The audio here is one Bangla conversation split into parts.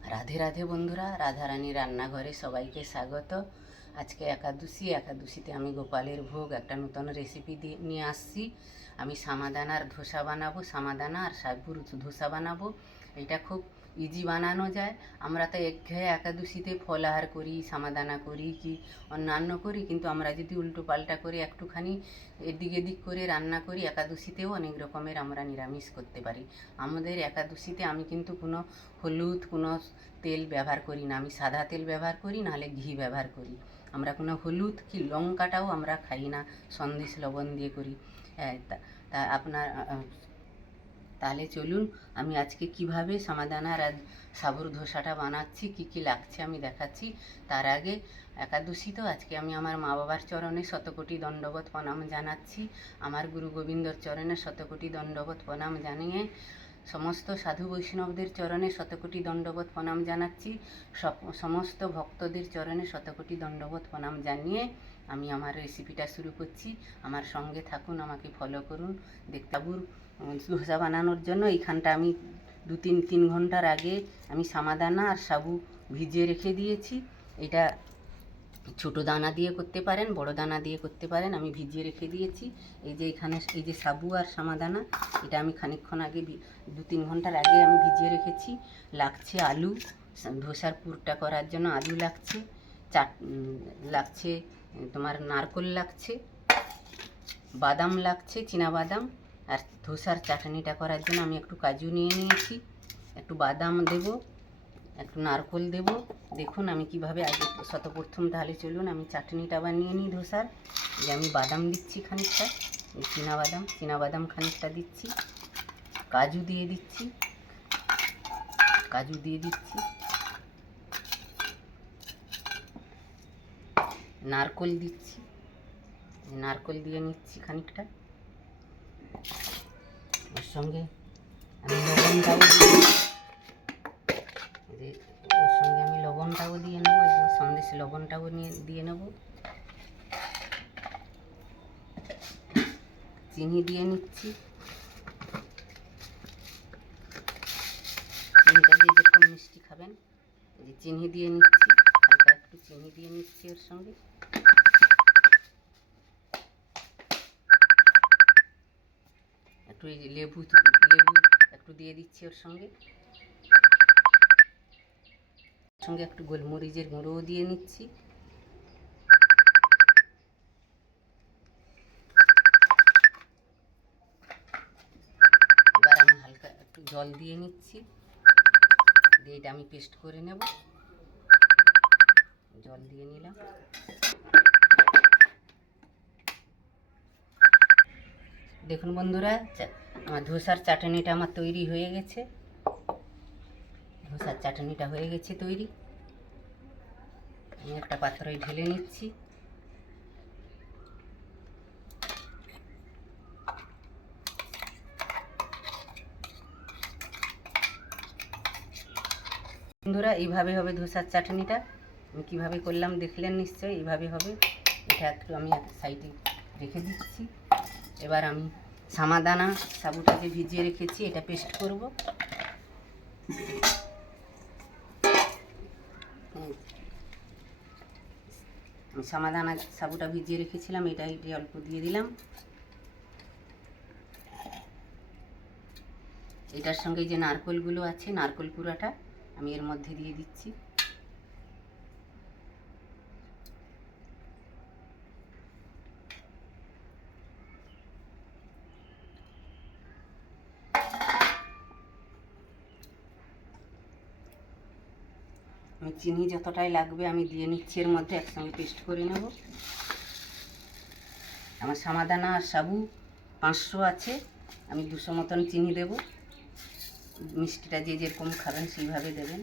রাধে রাধে বন্ধুরা, রাধারানী রান্নাঘরে সবাইকে স্বাগত। আজকে একাদশীতে আমি গোপালের ভোগ একটা নতুন রেসিপি নিয়ে আসছি। আমি সামাদানার ধোসা বানাবো, সামাদানা আর সাবুর ধোসা বানাবো। এটা খুব ইজি বানানো যায়। আমরা তো একঘেয়ে একাদশীতে ফলাহার করি, সামাদানা করি কি অন্যান্য করি, কিন্তু আমরা যদি উল্টো পাল্টা করে একটুখানি এদিক এদিক করে রান্না করি, একাদশীতেও অনেক রকমের আমরা নিরামিষ করতে পারি। আমাদের একাদশীতে আমি কিন্তু কোনো হলুদ, কোনো তেল ব্যবহার করি না। আমি সাদা তেল ব্যবহার করি, নাহলে ঘি ব্যবহার করি। আমরা কোনো হলুদ কি লঙ্কাটাও আমরা খাই না, সন্দেশ লবণ দিয়ে করি। হ্যাঁ, তা আপনার তাহলে চলুন আমি আজকে কিভাবে সামাদানার আর সাবুর ধোসাটা বানাচ্ছি, কি কি লাগছে আমি দেখাচ্ছি। তার আগে একাদশী তো, আজকে আমি আমার মা বাবার চরণে শতকোটি দণ্ডবত প্রণাম জানাচ্ছি। আমার গুরু গোবিন্দর চরণে শতকোটি দণ্ডবত প্রণাম জানিয়ে সমস্ত সাধু বৈষ্ণবদের চরণে শতকোটি দণ্ডবত প্রণাম জানাচ্ছি। সমস্ত ভক্তদের চরণে শতকোটি দণ্ডবত প্রণাম জানিয়ে আমি আমার রেসিপিটা শুরু করছি। আমার সঙ্গে থাকুন, আমাকে ফলো করুন। সাবুর ধোসা বানানোর জন্য এইখানটা আমি তিন ঘন্টার আগে আমি সামাদানা আর সাবু ভিজিয়ে রেখে দিয়েছি। এটা ছোটো দানা দিয়ে করতে পারেন, বড় দানা দিয়ে করতে পারেন। আমি ভিজিয়ে রেখে দিয়েছি। এই যে এখানে এই যে সাবু আর সামাদানা, এটা আমি খানিকক্ষণ আগে 2-3 ঘন্টার আগে আমি ভিজিয়ে রেখেছি। লাগছে আলু, ধোসার পুরটা করার জন্য আলু লাগছে, লাগছে তোমার নারকোল লাগছে, বাদাম লাগছে, বাদাম। আর ধোসার চাটনিটা করার জন্য আমি একটু কাজু নিয়ে নিয়েছি, একটু বাদাম দেব, একটু নারকোল দেব। দেখুন আমি কিভাবে আগে প্রথম। তাহলে চলুন আমি চাটনিটা বানিয়ে নিই ধোসার। যে আমি বাদাম দিচ্ছি খানিকটা, বাদাম খানিকটা দিচ্ছি, কাজু দিয়ে দিচ্ছি, নারকোল দিচ্ছি, নারকোল দিয়ে নিচ্ছি খানিকটা। ওর সঙ্গে আমি লবণটাও দিয়ে নেবো, এই যে সন্দেশ লবণটাও দিয়ে নেব। চিনি দিয়ে নিচ্ছি, চিনিটা দিয়ে যেরকম মিষ্টি খাবেন, এই যে চিনি দিয়ে নিচ্ছি, হালকা একটু চিনি দিয়ে নিচ্ছি ওর সঙ্গে। একটু এই যে লেবু একটু দিয়ে দিচ্ছি ওর সঙ্গে। একটু গোলমরিচের গুঁড়োও দিয়ে নিচ্ছি। এবার আমি হালকা একটু জল দিয়ে নিচ্ছি, দিয়ে এটা আমি পেস্ট করে নেব। জল দিয়ে নিলাম। দেখুন বন্ধুরা, আমার ধোসার চাটনিটা আমার তৈরি হয়ে গেছে। ধোসার চাটনিটা হয়ে গেছে তৈরি। আমি একটা পাত্রে ঢেলে নিচ্ছি। বন্ধুরা, এইভাবে হবে ধোসার চাটনিটা। আমি কীভাবে করলাম দেখলেন নিশ্চয়ই, এইভাবে হবে। এটা একটু আমি সাইডে রেখে দিচ্ছি। এবার আমি সামাদানা সাবুটা যে ভিজিয়ে রেখেছি, এটা পেস্ট করব। আমি সামাদানা সাবুটা ভিজিয়ে রেখেছিলাম, এটা অল্প দিয়ে দিলাম। এটার সঙ্গে যে নারকোলগুলো আছে, নারকোল পুরাটা আমি এর মধ্যে দিয়ে দিচ্ছি। আমি চিনি যতটাই লাগবে আমি দিয়ে নিচ্ছি, এর মধ্যে একসঙ্গে পেস্ট করে নেব। আমার সামাদানা আর সাবু 500 আছে, আমি 200 মতন চিনি দেব। মিষ্টিটা যে যেরকম খাবেন সেইভাবে দেবেন।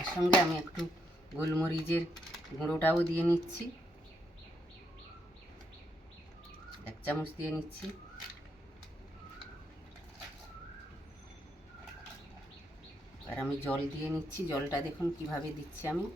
এর সঙ্গে আমি একটু গোলমরিচের গুঁড়োটাও দিয়ে নিচ্ছি, 1 চামচ দিয়ে নিচ্ছি। আর আমি জল দিয়ে নিচ্ছি। জলটা দেখুন কিভাবে দিচ্ছি আমি,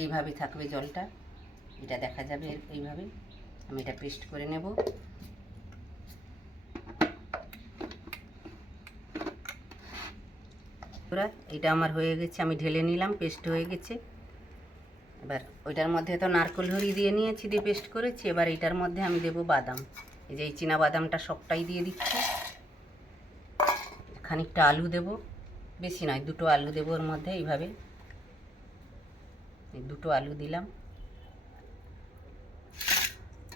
এইভাবে থাকবে জলটা, এটা দেখা যাবে এইভাবে। আমি এটা পেস্ট করে নেব। এটা আমার হয়ে গেছে, আমি ঢেলে নিলাম, পেস্ট হয়ে গেছে। এবার ওইটার মধ্যে তো নারকেল হরি দিয়ে নিয়েছি, দিয়ে পেস্ট করেছি। এবার এটার মধ্যে আমি দেবো বাদাম, এই যে এই চীনা বাদামটা সবটাই দিয়ে দিচ্ছি। খানিকটা আলু দেব, বেশি নয়, 2টো আলু দেবো ওর মধ্যে। এইভাবে 2টো আলু দিলাম।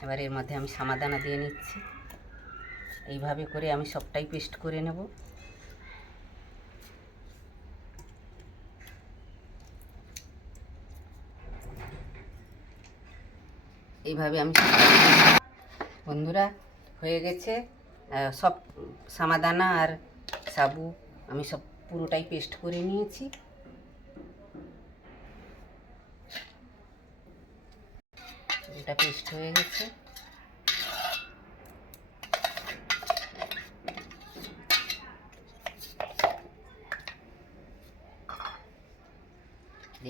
এবার এর মধ্যে আমি সামাদানা দিয়ে নিচ্ছি। এইভাবে করে আমি সবটাই পেস্ট করে নেব। এইভাবে আমি বন্ধুরা হয়ে গেছে সব সামাদানা আর সাবু আমি সব পুরোটাই পেস্ট করে নিয়েছি। এটা পেস্ট হয়ে গেছে।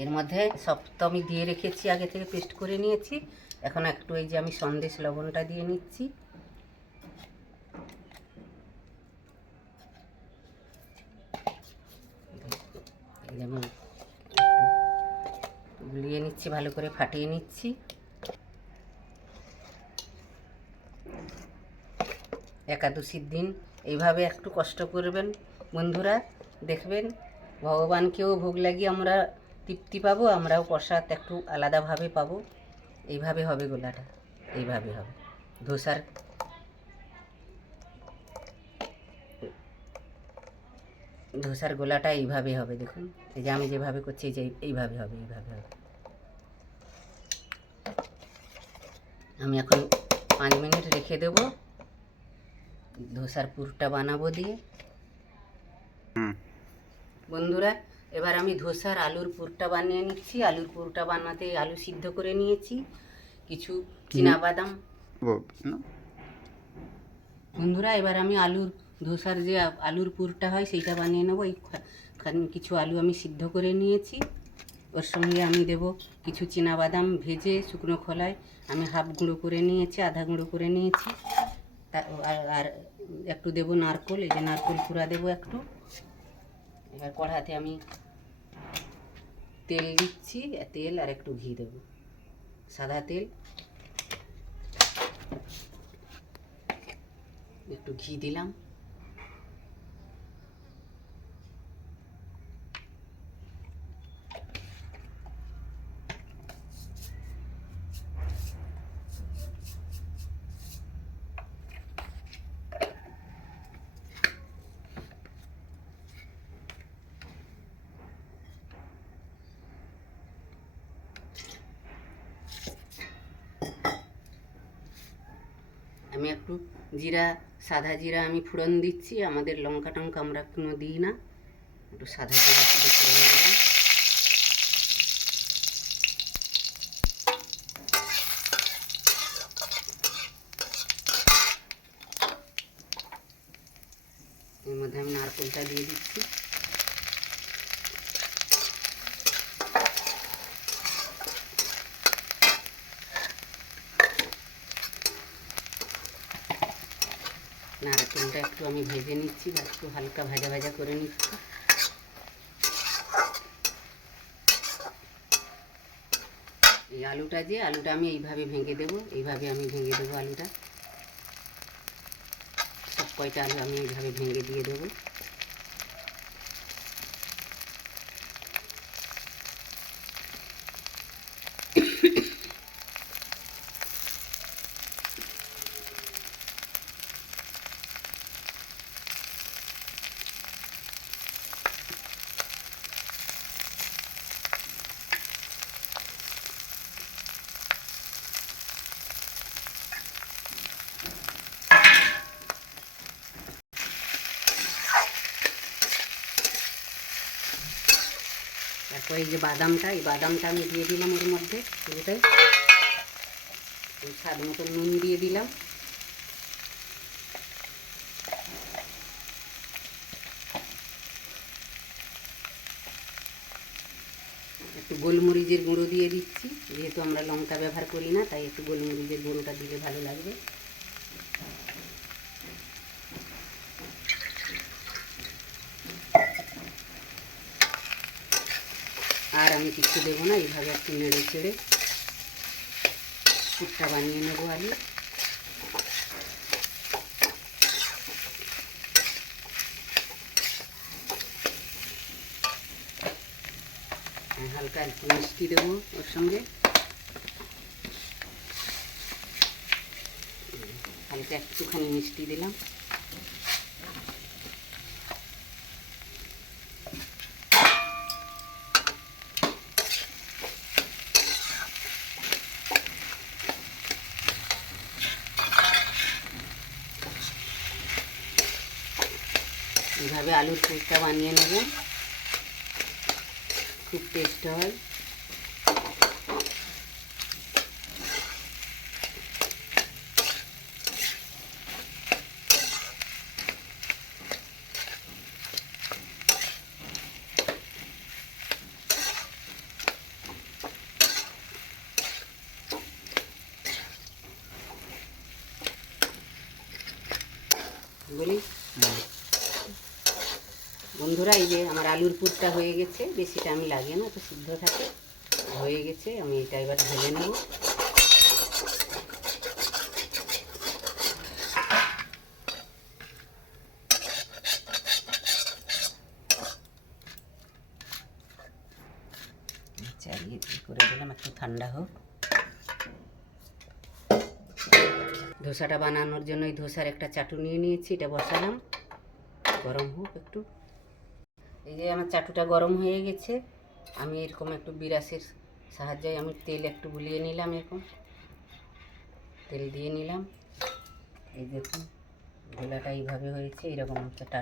এর মধ্যে সব তো আমি দিয়ে রেখেছি, আগে থেকে পেস্ট করে নিয়েছি। এখন একটু এই যে আমি সন্দেশ লবণটা দিয়ে নিচ্ছি। যেমন গুলিয়ে নিচ্ছি, ভালো করে ফাটিয়ে নিচ্ছি। একাদশীর দিন এইভাবে একটু কষ্ট করবেন বন্ধুরা, দেখবেন ভগবানকেও ভোগ লাগিয়ে আমরা তৃপ্তি পাবো, আমরাও প্রসাদ একটু আলাদাভাবে পাবো। এইভাবে হবে গোলাটা, এইভাবে হবে। ধোসার গোলাটা এইভাবে হবে, দেখুন এই যে আমি যেভাবে করছি, এই যে এইভাবে হবে, এইভাবে হবে। আমি এখন 5 মিনিট রেখে দেব ধোসার পুরটা বানাবো দিয়ে। বন্ধুরা এবার আমি ধোসার আলুর পুরটা বানিয়ে নিচ্ছি। আলুর পুরটা বানাতে আলু সিদ্ধ করে নিয়েছি, কিছু চীনাবাদাম। বন্ধুরা এবার আমি ধোসার যে আলুর পুরটা হয় সেইটা বানিয়ে নেবো। কিছু আলু আমি সিদ্ধ করে নিয়েছি, ওর সঙ্গে আমি দেব কিছু চীনাবাদাম ভেজে শুকনো খোলায় আমি হাফ গুঁড়ো করে নিয়েছি, আধা গুঁড়ো করে নিয়েছি। আর একটু দেব নারকেল, এই যে নারকেল কুড়া দেবো একটু। এবার কড়াতে আমি তেল দিচ্ছি, তেল আর একটু ঘি দেব, সাদা তেল, একটু ঘি দিলাম। আমি একটু জিরা, সাদা জিরা আমি ফোড়ন দিচ্ছি। আমাদের লঙ্কা টঙ্কা আমরা কোনো দিই না, একটু সাদা জিরা শুধু ফোড়ন দিলাম। এর মধ্যে আমি নারকেলটা দিয়ে দিচ্ছি। নারকেলটা একটু আমি ভেজে নিচ্ছি, বা একটু হালকা ভাজা ভাজা করে নিচ্ছি। এই আলুটা আমি এইভাবে ভেঙে দেবো, এইভাবে আমি ভেঙে দেবো আলুটা। সব কয়টা আলু আমি এইভাবে ভেঙে দিয়ে দেবো। তারপর এই যে এই বাদামটা আমি দিয়ে দিলাম ওর মধ্যে পুরোটাই। স্বাদ মতো নুন দিয়ে দিলাম। একটু গোলমরিচের গুঁড়ো দিয়ে দিচ্ছি, যেহেতু আমরা লঙ্কা ব্যবহার করি না তাই একটু গোলমরিচের গুঁড়োটা দিলে ভালো লাগবে। আর আমি কিছু দেবো না, এইভাবে একটু নেড়ে চেড়ে পুরটা বানিয়ে নেবো আলু। হালকা একটু মিষ্টি দেবো ওর সঙ্গে, হালকা একটুখানি মিষ্টি দিলাম। এইভাবে আলুর পুরটা বানিয়ে নেব, খুব টেস্ট হয়। বলি বন্ধুরা, এই যে আমার আলুর পুরটা হয়ে গেছে, বেশি টাইম লাগে না, তো সিদ্ধ থাকে, হয়ে গেছে। আমি এটা এবার ঢেলে নেব। চালিয়ে করে দিলাম, একটু ঠান্ডা হোক। ধোসাটা বানানোর জন্য এই ধোসার একটা চাটু নিয়ে নিয়েছি, এটা বসালাম, গরম হোক একটু। এই যে আমার চাটুটা গরম হয়ে গেছে, আমি এরকম একটু বিরাসের সাহায্যে আমি তেল একটু বুলিয়ে নিলাম, এরকম তেল দিয়ে নিলাম। এই দেখুন গোলাটা এইভাবে হয়েছে, এরকম একটা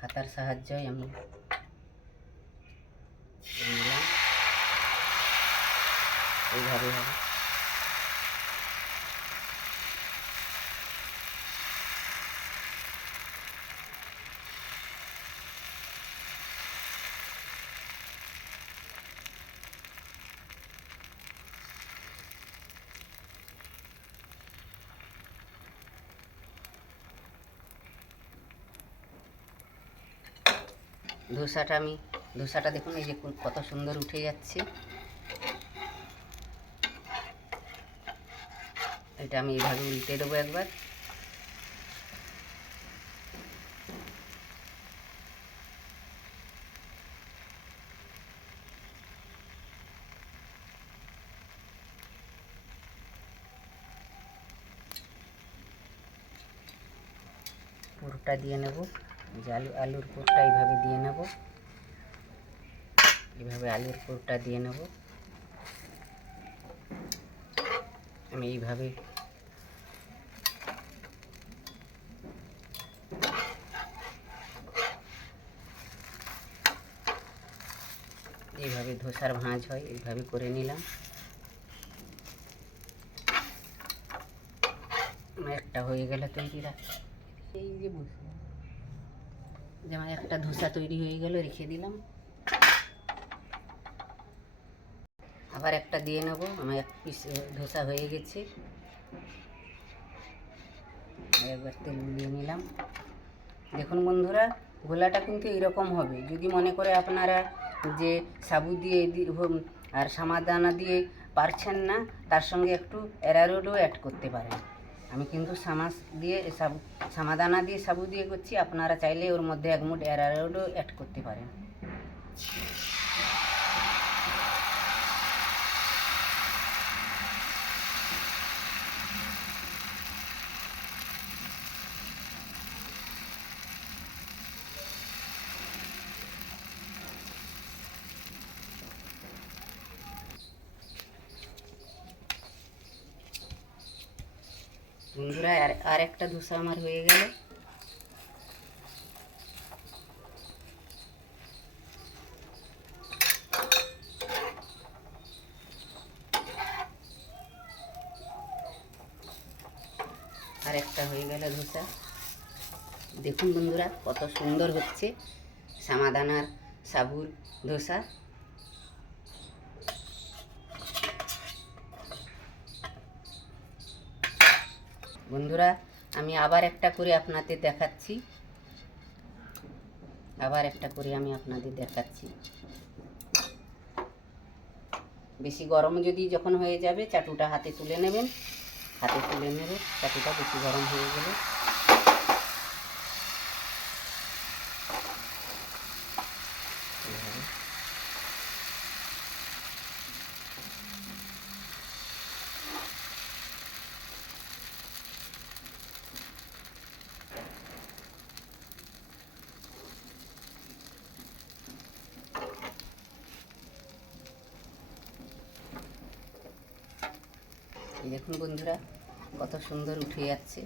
হাতার সাহায্যে আমি নিলাম, এইভাবে হবে। ধোসাটা দেখুন, এই যে কত সুন্দর উঠে যাচ্ছে। এটা আমি এইভাবে উল্টে দেবো একবার। পুরটা দিয়ে নেব, যে আলুর পুরটা এইভাবে দিয়ে নেব, এইভাবে আলুর পুরটা দিয়ে নেব। আমি এইভাবে ধোসার ভাঁজ হয়, এইভাবে করে নিলাম। আমার একটা হয়ে গেলে তৈরি রাখি, এই যে বসে যে আমার একটা ধোসা তৈরি হয়ে গেল, রেখে দিলাম। আবার একটা দিয়ে নেব, আমার এক পিস ধোসা হয়ে গেছে। একবার তেল দিয়ে নিলাম। দেখুন বন্ধুরা, গোলাটা কিন্তু এরকম হবে। যদি মনে করে আপনারা যে সাবু দিয়ে আর সামাদানা দিয়ে পারছেন না, তার সঙ্গে একটু অ্যারারুটও অ্যাড করতে পারেন। আমি কিন্তু সামাদানা দিয়ে সাবু দিয়ে করছি, আপনারা চাইলে ওর মধ্যে এক মুঠ অ্যারারুটও অ্যাড করতে পারেন। বন্ধুরা, আর একটা ধোসা আমার হয়ে গেল। আর একটা হয়ে গেল ধোসা। দেখুন বন্ধুরা, কত সুন্দর হচ্ছে সামাদানার সাবুর ধোসা। বন্ধুরা আমি আবার একটা করে আপনাদের দেখাচ্ছি, বেশি গরম যদি যখন হয়ে যাবে চাটুটা হাতে তুলে নেবেন, চাটুটা বেশি গরম হয়ে গেলে। দেখুন বন্ধুরা কত সুন্দর উঠে যাচ্ছে।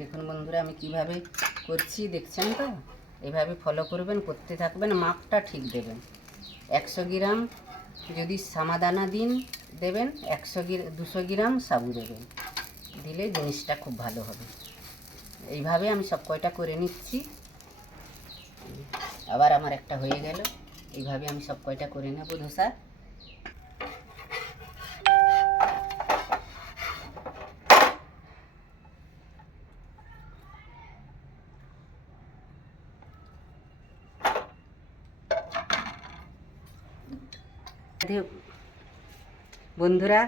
দেখুন বন্ধুরা আমি কিভাবে করছি, দেখছেন তো? এভাবে ফলো করবেন, করতে থাকবেন, মাপটা ঠিক দেবেন। 100 গ্রাম যদি সামাদানা দিন দেবেন, 200 গ্রাম সাবু দেবেন, দিলে জিনিসটা খুব ভালো হবে। এইভাবে আমি সব কয়টা করে নিচ্ছি। আবার আমার একটা হয়ে গেল। এইভাবে আমি সব কয়টা করে নেব ধোসা। বন্ধুরা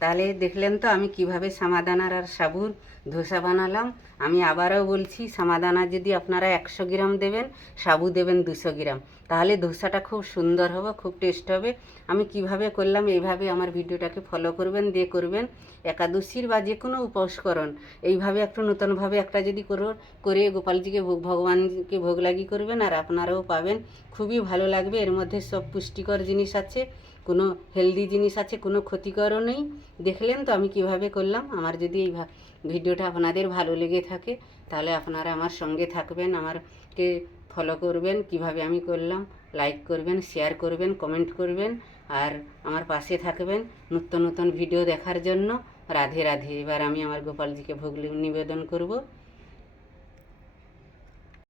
তাহলে দেখলেন তো আমি কিভাবে সামাদানার আর সাবুর ধোসা বানালাম। আমি আবারও বলছি, সামাদানা যদি আপনারা 100 গ্রাম দেবেন, সাবু দেবেন 200 গ্রাম, তাহলে ধোসাটা খুব সুন্দর হবে, খুব টেস্ট হবে। আমি কিভাবে করলাম এইভাবে আমার ভিডিওটাকে ফলো করবেন, দিয়ে করবেন। একাদশীর বা যে কোনো উপস্করণ এইভাবে একটু নতুনভাবে একটা যদি করে গোপালজিকে ভগবানকে ভোগ লাগি করবেন, আর আপনারাও পাবেন, খুবই ভালো লাগবে। এর মধ্যে সব পুষ্টিকর জিনিস আছে, কোনো হেলদি জিনিস আছে, কোনো ক্ষতিকরও নেই। দেখলেন তো আমি কিভাবে করলাম। আমার যদি এই ভিডিওটা আপনাদের ভালো লেগে থাকে তাহলে আপনারা আমার সঙ্গে থাকবেন, আমারকে ফলো করবেন, কিভাবে আমি করলাম, লাইক করবেন, শেয়ার করবেন, কমেন্ট করবেন, আর আমার পাশে থাকবেন নতুন নতুন ভিডিও দেখার জন্য। রাধে রাধে। এবার আমি আমার গোপালজিকে ভোগ নিবেদন করব।